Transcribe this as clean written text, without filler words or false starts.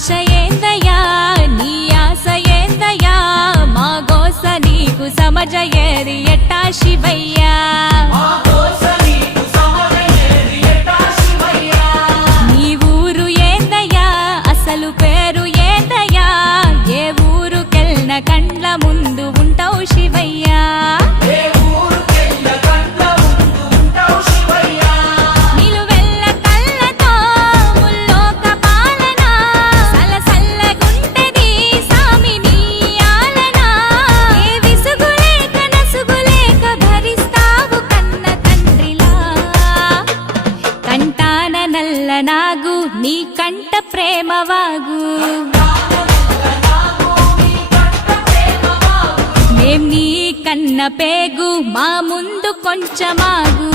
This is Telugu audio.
ఆశ ఏందయ్యా నీ ఆశ ఏందయ్యా మా గోస నీకు సమజయేది ఎట్టా శివయ్యా నీ ఊరు ఏందయ్యా అసలు పేరు ఏందయ్యా ఏ ఊరుకెళ్ళిన కండ్ల ముందు ఉంటావు శివయ్యా నాగు నీ కంట ప్రేమవాగు మేం నీ కన్న పేగు మా ముందు కొంచెమాగు